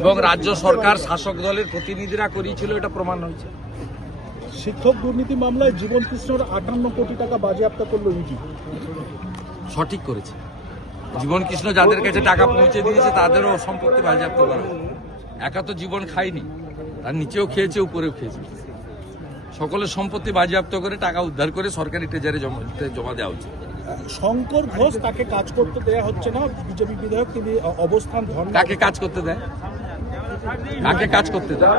এবং রাজ্য সরকার শাসক দলের প্রতিনিধিরা করিয়েছিল, এটা প্রমাণ হয়েছে। শিক্ষক দুর্নীতি মামলায় জীবন কৃষ্ণর 58 কোটি টাকা বাজেয়াপ্ত করলো ইডি। সঠিক করেছে। জীবন কৃষ্ণ যাদের কাছে টাকা পৌঁছে দিয়েছে তাদেরও সম্পত্তি বাজেয়াপ্ত করা। একা তো জীবন খায়নি, তার নিচেও খেয়েছে, উপরেও খেয়েছে। সকলের সম্পত্তি বাজেয়াপ্ত করে টাকা উদ্ধার করে সরকারি ট্রেজারে জমা দেওয়া উচিত। শঙ্কর ঘোষ তাকে কাজ করতে দেয়া হচ্ছে না, বিজেপি বিধায়ক তিনি অবস্থান ধর্ম। কাকে কাজ করতে দেয়? কাকে কাজ করতে দেয়?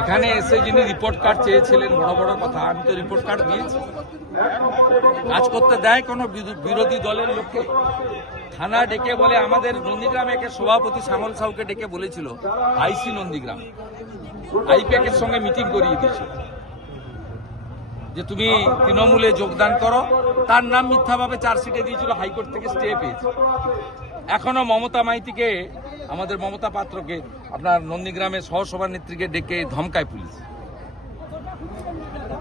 এখানে এসে যিনি রিপোর্ট কার্ড চেয়েছিলেন, বড় বড় কথা, আমি তো রিপোর্ট কার্ড দিয়েছি। কাজ করতে দেয় কোনো বিরোধী দলের লোককে? থানা ডেকে বলে, আমাদের নন্দীগ্রামে একে সভাপতি শ্যামল সাউকে ডেকে বলেছিল আইসি নন্দীগ্রাম আইপ্যাকের সঙ্গে মিটিং করিয়ে দিয়েছিল যে তুমি তৃণমূলে যোগদান করো। তার নাম মিথ্যাভাবে চার্জশিটে দিয়েছিল, হাইকোর্ট থেকে স্টে পেয়েছে। এখনো মমতা মাইতিকে, আমাদের মমতা পাত্রকে, আপনার নন্দীগ্রামের সহসভানেত্রীকে ডেকে ধমকায় পুলিশ।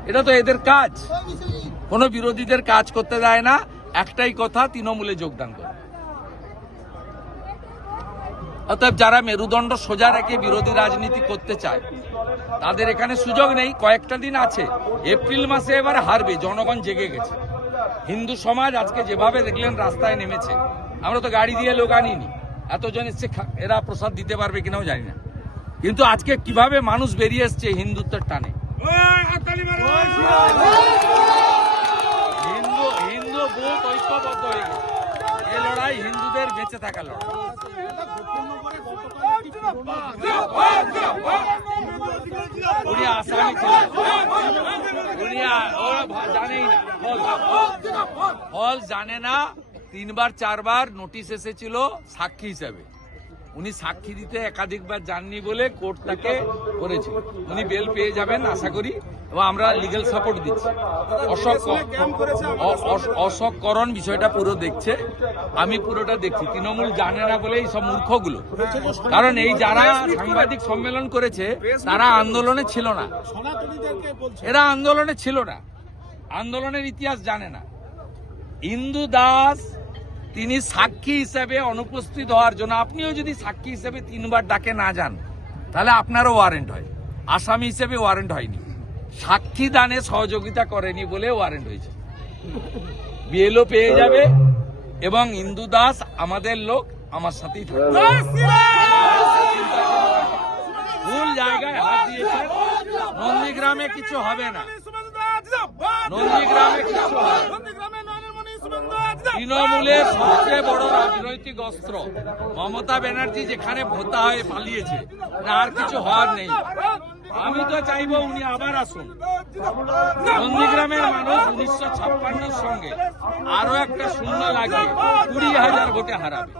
এটা তো এদের কাজ। কোনো বিরোধীদের কাজ করতে দেয় না, একটাই কথা, তৃণমূলে যোগদান করে। অতএব যারা মেরুদণ্ড সোজা রেখে বিরোধী রাজনীতি করতে চায় তাদের এখানে সুযোগ নেই। কয়েকটা দিন আছে, এপ্রিল মাসে এবার হারবে, জনগণ জেগে গেছে। হিন্দু সমাজ আজকে যেভাবে দেখলেন রাস্তায় নেমেছে, আমরা তো গাড়ি দিয়ে লোক আনিনি, এতজন এসছে, এরা প্রসাদ দিতে পারবে কিনাও জানি না, কিন্তু আজকে কিভাবে মানুষ বেরিয়ে এসছে হিন্দুত্বের টানে। হিন্দু বুথ ঐক্যবদ্ধ হয়ে গেছে। এ লড়াই হিন্দুদের বেঁচে থাকা লড়াই। উনি আসামি ছিলেন, উনি জানেই না, ফল জানে না। 3বার 4বার নোটিশ এসেছিল সাক্ষী হিসাবে। উনি সাক্ষী দিতে একাধিকবার যাননি বলে কোর্ট তাকে করেছিল। উনি বেল পেয়ে যাবেন আশা করি, এবং আমরা লিগ্যাল সাপোর্ট দিচ্ছি। অশোককরণ বিষয়টা পুরো দেখছে, আমি পুরোটা দেখছি। তৃণমূল জানে না বলে এই সব মূর্খগুলো, কারণ এই যারা সাংবাদিক সম্মেলন করেছে তারা আন্দোলনে ছিল না, এরা আন্দোলনে ছিল না, আন্দোলনের ইতিহাস জানে না। ইন্দু দাস তিনি সাক্ষী হিসেবে অনুপস্থিত হওয়ার জন্য, আপনিও যদি সাক্ষী হিসেবে 3বার ডাকে না যান তাহলে আপনারও ওয়ারেন্ট হয়। আসামি হিসেবে ওয়ারেন্ট হয়নি, সাক্ষী দানে সহযোগিতা করেনি বলে ওয়ারেন্ট হয়েছে। বিএলও পেয়ে যাবে, এবং ইন্দু দাস আমাদের লোক, আমার সাথেই থাকবে। ভুল জায়গায় হাত দিয়েছে। নন্দীগ্রামে কিছু হবে না, নন্দীগ্রামে কিছু হবে না। তৃণমূলের সবচেয়ে বড় রাজনৈতিক অস্ত্র মমতা ব্যানার্জি যেখানে ভোতা হয়ে পালিয়েছে, আর কিছু হওয়ার নেই। আমি তো চাইবো উনি আবার আসুন। নন্দীগ্রামের মানুষ 1956 সঙ্গে আরো একটা শূন্য লাগিয়ে 20,000 ভোটে হারাবে।